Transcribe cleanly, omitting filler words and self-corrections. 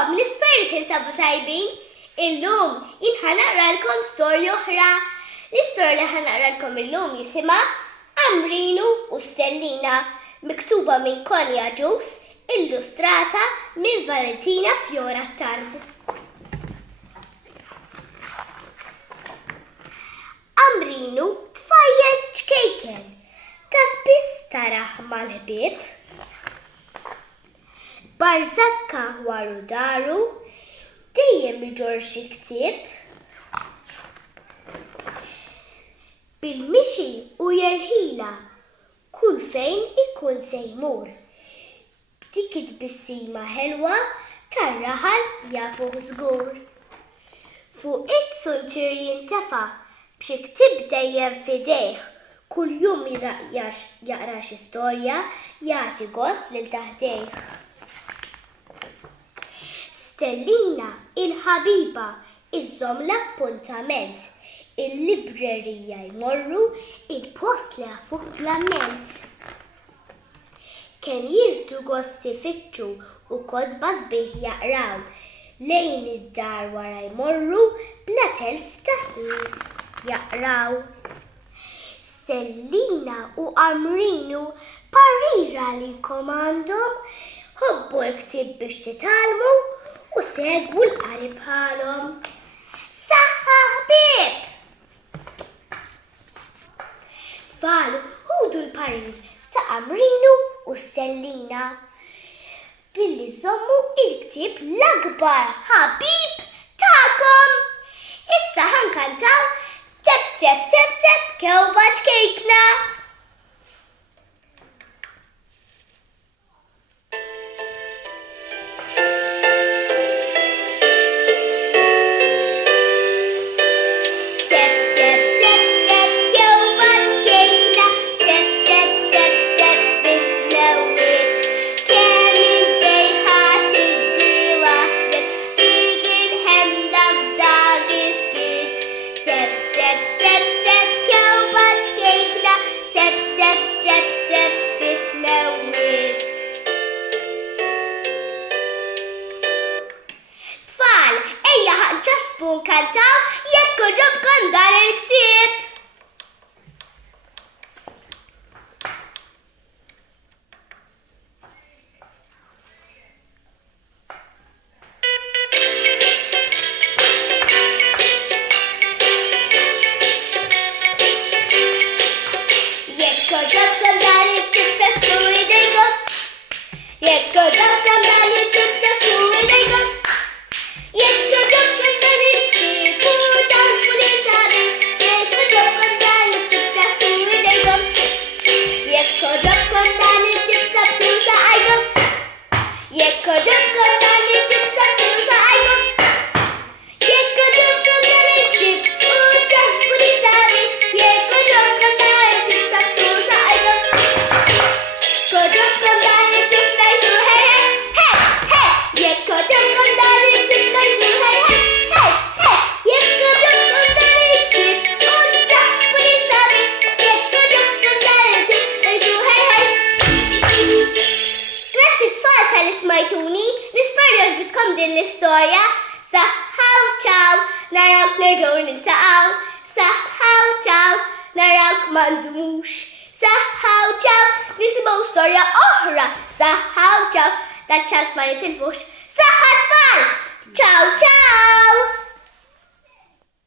Shabab, nisper li tinsabu tajbin. Illum jien ħanaqralkom storja oħra. L-istorja li ħanaqralkom illum jisimha Qamrinu u Stellina, miktuba minn Konja Ġus, illustrata minn Valentina Fjora Tard. Qamrinu tfajjel ċkejken, ta' spiss taraħ mal-ħbieb. Barzakka waru daru, dejjem iġor xi ktieb. Bil-mixi u jerħila, kull fejn ikun se jmur. Dik it-tbissima ħelwa tar-raħal jafuh żgur. Fuq it-suntir jintefa' b'xi ktieb dejjem f'idejh, kuljum jaqra xi storja jagħti gost lil taħdejh. Stellina il-ħabiba iżżomm l-appuntament, il-librerija jmorru, il-post li jafuh bl-amment. Kemm jieħdu gost ifittxu u kotba sbieħ jaqraw, lejn id-dar wara jmorru bla telf ta' ħin jaqraw. Stellina u Qamrinu parira li komandhom, ħobbu l-ktieb biex titalmu u segwu l-qari bħalhom. Saħħa ħbieb! Tfal, ħudu l-parir ta' Qamrinu u Stellina billi żommu il-ktieb l-akbar ħabib tagħkom. Issa ħankantaw tep tep tep tep kewba ċkejkna. Kantaw jekk ġobkom dan il-ktieb. Jekk ġobkom dan il-ktieb sefru idejkom. Jekk ġobkom dan il-ktieb sefru idejkom. Jekk ġobkom dan il-ktieb u taħsbu li sabi, jekk ġobkom dan il-ktieb sefru idejkom. Jekk ġobkom dan il-ktieb sabtu saqajkom. Jekk ġobkom dan il-ktieb sabtu saqajkom. Jekk ġobkom dan il-ktieb u taħsbu li sabi, jekk ġobkom dan il-ktieb sabtu saqajkom. Jekk ġobkom dan il-ktieb ngħidu hey hey hey hey. Jekk ġobkom dan il-ktieb ngħidu hey hey hey hey. Jekk ġobkom dan il-ktieb u taħsbu li sabi, jekk ġobkom dan il-ktieb ngħidu hey hey. Grazzi tfal tal-ismajtuni, nisper li għaġbitkom din l-istorja. Saħħaw ċaw, narawk nerġgħu niltaqgħu. Saħħaw ċaw, narawk m'għandumux. Saħħaw ċaw, nisimgħu storja oħra. Saħħaw ċaw, daċ-ċans ma jitilfux.